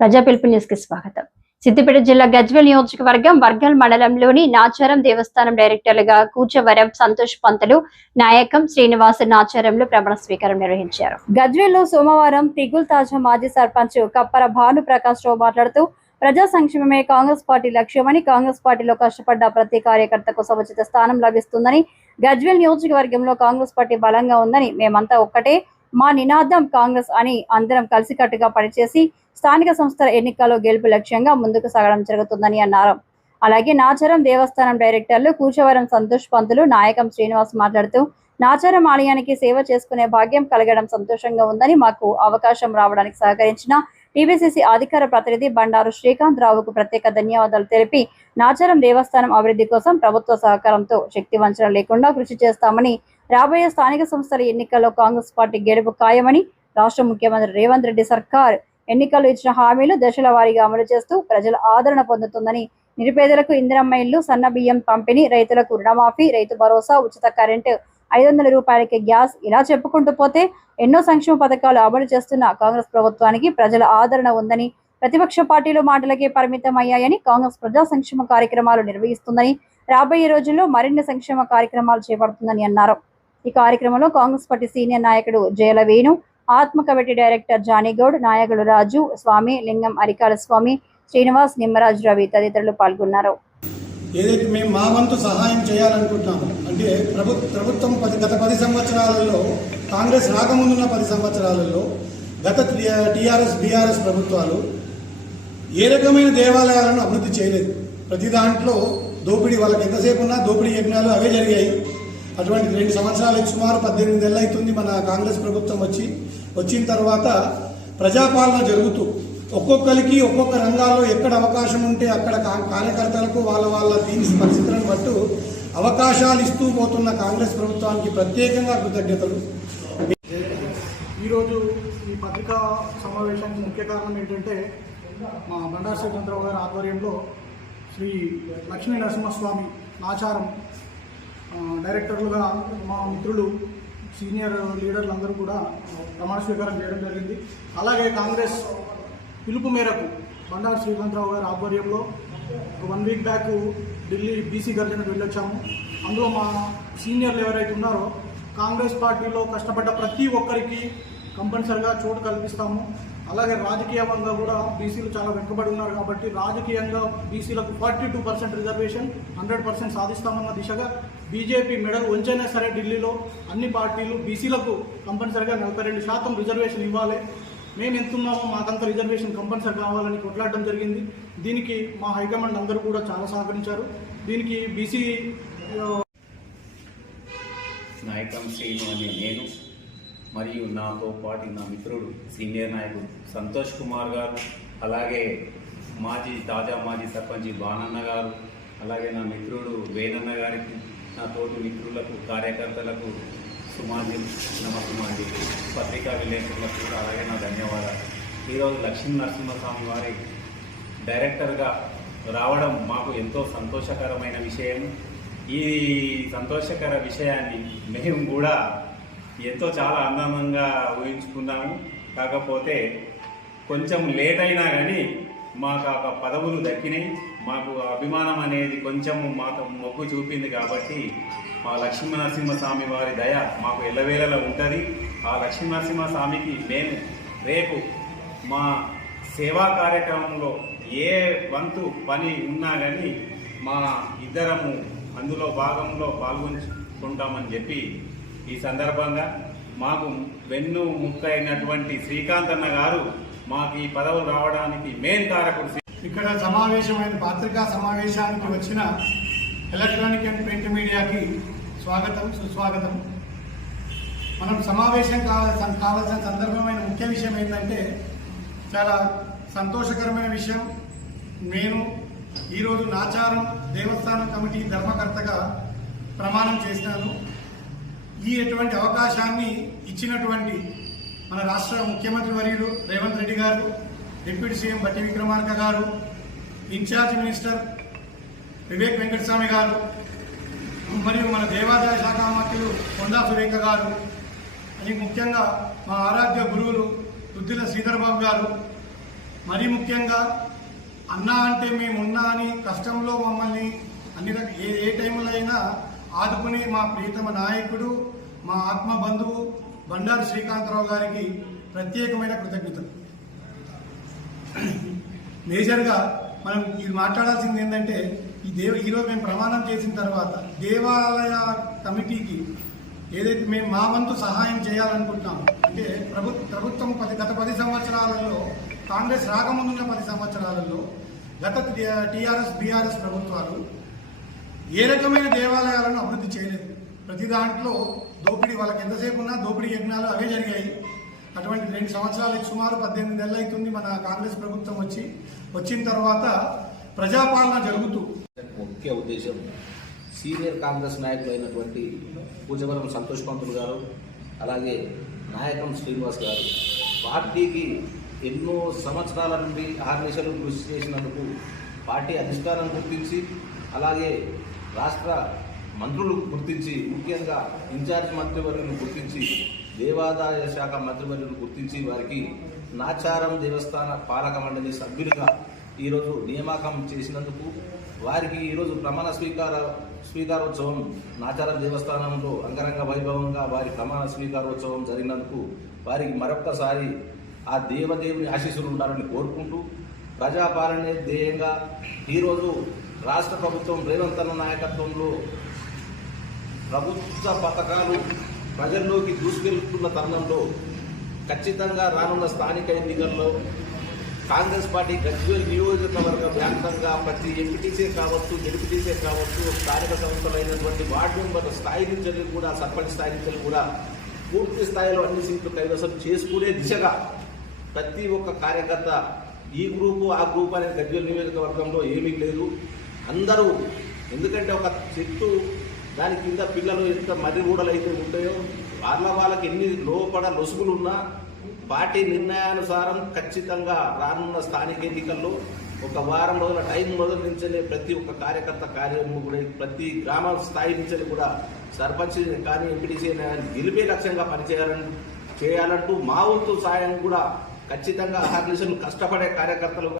ప్రజా పిలుపు న్యూస్కి స్వాగతం. సిద్దిపేట జిల్లా గజ్వేల్ నియోజకవర్గం వర్గల్ మండలంలోని నాచారం దేవస్థానం డైరెక్టర్లుగా కూచవరం సంతోష్ పంతులు నాయకం శ్రీనివాస నాచారంలో ప్రమాణ స్వీకారం నిర్వహించారు. గజ్వేల్లో సోమవారం తిగుల్ తాజా మాజీ సర్పంచ్ కప్పర భాను ప్రకాష్ రావు మాట్లాడుతూ ప్రజా సంక్షేమమే కాంగ్రెస్ పార్టీ లక్ష్యమని కాంగ్రెస్ పార్టీలో కష్టపడ్డ ప్రతి కార్యకర్తకు సముచిత స్థానం లభిస్తుందని గజ్వేల్ నియోజకవర్గంలో కాంగ్రెస్ పార్టీ బలంగా ఉందని మేమంతా ఒక్కటే మా నినాదం కాంగ్రెస్ అని అందరం కలిసికట్టుగా పనిచేసి స్థానిక సంస్థల ఎన్నికల్లో గెలుపు లక్ష్యంగా ముందుకు సాగడం జరుగుతుందని అన్నారు. అలాగే నాచారం దేవస్థానం డైరెక్టర్లు కూచవరం సంతోష్ పంతులు నాయకం శ్రీనివాస్ మాట్లాడుతూ నాచారం ఆలయానికి సేవ చేసుకునే భాగ్యం కలగడం సంతోషంగా ఉందని మాకు అవకాశం రావడానికి సహకరించిన టీబీసీసీ అధికార ప్రతినిధి బండారు శ్రీకాంత్ రావుకు ప్రత్యేక ధన్యవాదాలు తెలిపి నాచారం దేవస్థానం అభివృద్ధి కోసం ప్రభుత్వ సహకారంతో శక్తి వంచన లేకుండా కృషి చేస్తామని రాబోయే స్థానిక సంస్థల ఎన్నికల్లో కాంగ్రెస్ పార్టీ గెలుపు ఖాయమని రాష్ట్ర ముఖ్యమంత్రి రేవంత్ రెడ్డి సర్కార్ ఎన్నికల్లో ఇచ్చిన హామీలు దశల వారీగా అమలు చేస్తూ ప్రజల ఆదరణ పొందుతుందని నిరుపేదలకు ఇందిరమ్మ ఇళ్ళు సన్న బియ్యం పంపిణీ రైతులకు రుణమాఫీ రైతు భరోసా ఉచిత కరెంటు ఐదు వందల రూపాయలకి గ్యాస్ ఇలా చెప్పుకుంటూ పోతే ఎన్నో సంక్షేమ పథకాలు అమలు చేస్తున్న కాంగ్రెస్ ప్రభుత్వానికి ప్రజల ఆదరణ ఉందని ప్రతిపక్ష పార్టీలు మాటలకే పరిమితం అయ్యాయని కాంగ్రెస్ ప్రజా సంక్షేమ కార్యక్రమాలు నిర్వహిస్తుందని రాబోయే రోజుల్లో మరిన్ని సంక్షేమ కార్యక్రమాలు చేపడుతుందని అన్నారు. ఈ కార్యక్రమంలో కాంగ్రెస్ పార్టీ సీనియర్ నాయకుడు జయల వేణు ఆత్మ కమిటీ డైరెక్టర్ జానీగౌడ్ నాయకుడు రాజు స్వామి లింగం అరికాల స్వామి శ్రీనివాస్ నిమ్మరాజు రవి తదితరులు పాల్గొన్నారు. ఏదైతే మేము మా వంతు సహాయం చేయాలనుకుంటున్నాము అంటే ప్రభు ప్రభుత్వం పది గత పది సంవత్సరాలలో కాంగ్రెస్ రాకముందున్న పది సంవత్సరాలలో గత టీఆర్ఎస్ బీఆర్ఎస్ ప్రభుత్వాలు ఏ రకమైన దేవాలయాలను అభివృద్ధి చేయలేదు. ప్రతి దాంట్లో దోపిడీ వాళ్ళకి ఎంతసేపు ఉన్నా దోపిడీ యజ్ఞాలు అవే జరిగాయి. అటువంటి రెండు సంవత్సరాలు సుమారు పద్దెనిమిది నెలలు అవుతుంది మన కాంగ్రెస్ ప్రభుత్వం వచ్చి వచ్చిన తర్వాత ప్రజాపాలన జరుగుతూ ఒక్కొక్కరికి ఒక్కొక్క రంగాల్లో ఎక్కడ అవకాశం ఉంటే అక్కడ కా- కార్యకర్తలకు వాళ్ళ వాళ్ళ దీని పరిస్థితులను బట్టు అవకాశాలు ఇస్తూ పోతున్న కాంగ్రెస్ ప్రభుత్వానికి ప్రత్యేకంగా కృతజ్ఞతలు. ఈరోజు ఈ పత్రికా సమావేశానికి ముఖ్య కారణం ఏంటంటే మా బండారు శ్రీకాంతరావు గారి ఆధ్వర్యంలో శ్రీ లక్ష్మీ నరసింహస్వామి ఆచారం డైరెక్టర్లుగా మా మిత్రులు సీనియర్ లీడర్లు అందరూ కూడా ప్రమాణ స్వీకారం చేయడం జరిగింది. అలాగే కాంగ్రెస్ పిలుపు మేరకు బండారు శ్రీకాంతరావు గారి ఆధ్వర్యంలో ఒక one week back Delhi BC గర్జన వెళ్ళొచ్చాము. అందులో మా సీనియర్లు ఎవరైతే ఉన్నారో కాంగ్రెస్ పార్టీలో కష్టపడ్డ ప్రతి ఒక్కరికి కంపల్సరిగా చోటు కల్పిస్తాము. అలాగే రాజకీయంగా కూడా బీసీలు చాలా వెనుకబడి ఉన్నారు కాబట్టి రాజకీయంగా బీసీలకు forty two percent reservation hundred percent సాధిస్తామన్న దిశగా బీజేపీ మెడల్ వంచైనా సరే ఢిల్లీలో అన్ని పార్టీలు బీసీలకు కంపల్సరిగా నలభై రెండు శాతం రిజర్వేషన్ ఇవ్వాలి. మేము ఎంతున్నామో మాకంత రిజర్వేషన్ కంపల్సరీ కావాలని కొట్లాడడం జరిగింది. దీనికి మా హైకమాండ్ అందరూ కూడా చాలా సహకరించారు. దీనికి బీసీ నాయకం శ్రీను అనే నేను మరియు నాతో పాటు నా మిత్రుడు సీనియర్ నాయకుడు సంతోష్ కుమార్ గారు అలాగే మాజీ తాజా మాజీ సర్పంచ్ బానన్న గారు అలాగే నా మిత్రుడు వేణన్న గారికి నా తోటి మిత్రులకు కార్యకర్తలకు సుమాజీ నమస్సుమాజీ పత్రికా విలేకరులకు కూడా అలాగే నా ధన్యవాదాలు. ఈరోజు లక్ష్మీ నరసింహస్వామి వారి డైరెక్టర్గా రావడం మాకు ఎంతో సంతోషకరమైన విషయం. ఈ సంతోషకర విషయాన్ని మేము కూడా ఎంతో చాలా ఆనందంగా ఊహించుకున్నాము. కాకపోతే కొంచెం లేట్ అయినా కానీ మాకు ఆ పదవులు దక్కినాయి. మాకు అభిమానం అనేది కొంచెము మాకు మొగ్గు చూపింది కాబట్టి మా లక్ష్మీనరసింహస్వామి వారి దయ మాకు ఎల్లవేళలా ఉంటుంది. ఆ లక్ష్మీనరసింహస్వామికి మేము రేపు మా సేవా కార్యక్రమంలో ఏ వంతు పని ఉన్నా కానీ మా ఇద్దరము అందులో భాగంలో పాల్గొంచుకుంటామని చెప్పి ఈ సందర్భంగా మాకు వెన్ను ముక్క అయినటువంటి శ్రీకాంత్ అన్న గారు మాకు ఈ పదవులు రావడానికి మెయిన్ కారకుడు ఇక్కడ సమావేశమైన పాత్రికా సమావేశానికి వచ్చిన ఎలక్ట్రానిక్ అండ్ ప్రింట్ మీడియాకి స్వాగతం సుస్వాగతం. మనం సమావేశం కావాల్సిన కావాల్సిన సందర్భమైన ముఖ్య విషయం ఏంటంటే చాలా సంతోషకరమైన విషయం. నేను ఈరోజు నాచారం దేవస్థానం కమిటీ ధర్మకర్తగా ప్రమాణం చేసినాను ఈ ఎటువంటి అవకాశాన్ని ఇచ్చినటువంటి మన రాష్ట్ర ముఖ్యమంత్రి వర్యులు రేవంత్ రెడ్డి గారు డిప్యూటీ సీఎం బట్టి విక్రమార్క గారు ఇన్ఛార్జ్ మినిస్టర్ వివేక్ వెంకటస్వామి గారు మరియు మన దేవాదాయ శాఖ మంత్రులు కొండా సురేఖ గారు అని ముఖ్యంగా మా ఆరాధ్య గురువులు దుద్దిల శ్రీధర్బాబు గారు. మరీ ముఖ్యంగా అన్నా అంటే మేమున్నా అని కష్టంలో మమ్మల్ని అన్ని ఏ ఏ టైంలో అయినా ఆదుకునే మా ప్రియతమ నాయకుడు మా ఆత్మ బంధువు బండారు శ్రీకాంతరావు గారికి ప్రత్యేకమైన కృతజ్ఞతలు. మేజర్గా మనం ఇది మాట్లాడాల్సింది ఏంటంటే ఈ దేవ ఈరోజు మేము ప్రమాణం చేసిన తర్వాత దేవాలయ కమిటీకి ఏదైతే మేము మా వంతు సహాయం చేయాలనుకుంటున్నాము అంటే ప్రభు ప్రభుత్వం పది గత పది సంవత్సరాలలో కాంగ్రెస్ రాకముందున్న పది సంవత్సరాలలో గత టీఆర్ఎస్ బీఆర్ఎస్ ప్రభుత్వాలు ఏ రకమైన దేవాలయాలను అభివృద్ధి చేయలేదు. ప్రతి దాంట్లో దోపిడీ వాళ్ళకి ఎంతసేపు ఉన్నా దోపిడీ యజ్ఞాలు అవే జరిగాయి. అటువంటి రెండు సంవత్సరాలకు సుమారు పద్దెనిమిది నెలలు అవుతుంది మన కాంగ్రెస్ ప్రభుత్వం వచ్చి వచ్చిన తర్వాత ప్రజాపాలన జరుగుతూ. ముఖ్య ఉద్దేశం సీనియర్ కాంగ్రెస్ నాయకులు అయినటువంటి పూజవరం సంతోష్ పంతులు గారు అలాగే నాయకం శ్రీనివాస్ గారు పార్టీకి ఎన్నో సంవత్సరాల నుండి ఆర్నిశలు కృషి చేసినందుకు పార్టీ అధిష్టానం గుర్తించి అలాగే రాష్ట్ర మంత్రులు గుర్తించి ముఖ్యంగా ఇన్ఛార్జ్ మంత్రివర్యులను గుర్తించి దేవాదాయ శాఖ మంత్రివర్యులు గుర్తించి వారికి నాచారం దేవస్థాన పాలక మండలి సభ్యులుగా ఈరోజు నియామకం చేసినందుకు వారికి ఈరోజు ప్రమాణ స్వీకార స్వీకారోత్సవం నాచారం దేవస్థానంలో అంగరంగ వైభవంగా వారి ప్రమాణ స్వీకారోత్సవం జరిగినందుకు వారికి మరొక్కసారి ఆ దేవదేవుని ఆశీస్సులు ఉండాలని కోరుకుంటూ ప్రజాపాలనే ధ్యేయంగా ఈరోజు రాష్ట్ర ప్రభుత్వం రేవంత్ నాయకత్వంలో ప్రభుత్వ పథకాలు ప్రజల్లోకి దూసుకెళ్తున్న తరుణంలో ఖచ్చితంగా రానున్న స్థానిక ఎన్నికల్లో కాంగ్రెస్ పార్టీ గజ్వేల్ నియోజకవర్గ వ్యాప్తంగా ప్రతి ఎంపీటీసీ కావచ్చు జడ్పీటీసీ కావచ్చు స్థానిక సంస్థలైనటువంటి వార్డు మెంబర్ స్థాయి నుంచి కూడా సర్పంచ్ స్థాయి నుంచి కూడా పూర్తి స్థాయిలో అన్ని సీట్లు కైవసం చేసుకునే దిశగా ప్రతి ఒక్క కార్యకర్త ఈ గ్రూపు ఆ గ్రూప్ అనే గజ్వేల్ నియోజకవర్గంలో ఏమీ లేదు. అందరూ ఎందుకంటే ఒక చెట్టు దాని కింద పిల్లలు ఎంత మర్రి గూడలు అయితే ఉంటాయో వాళ్ళ వాళ్ళకి ఎన్ని లోపల లొసుగులు ఉన్నా పార్టీ నిర్ణయానుసారం ఖచ్చితంగా రానున్న స్థానిక ఎన్నికల్లో ఒక వారం రోజుల టైం మొదలు నుంచే ప్రతి ఒక్క కార్యకర్త కార్యము కూడా ప్రతి గ్రామ స్థాయి నుంచి కూడా సర్పంచ్ కానీ ఎంపీటీసీ గెలిపే లక్ష్యంగా పనిచేయాలని చేయాలంటూ మా వంతు సాయం కూడా ఖచ్చితంగా ఆర్గనైజేషన్ కష్టపడే కార్యకర్తలు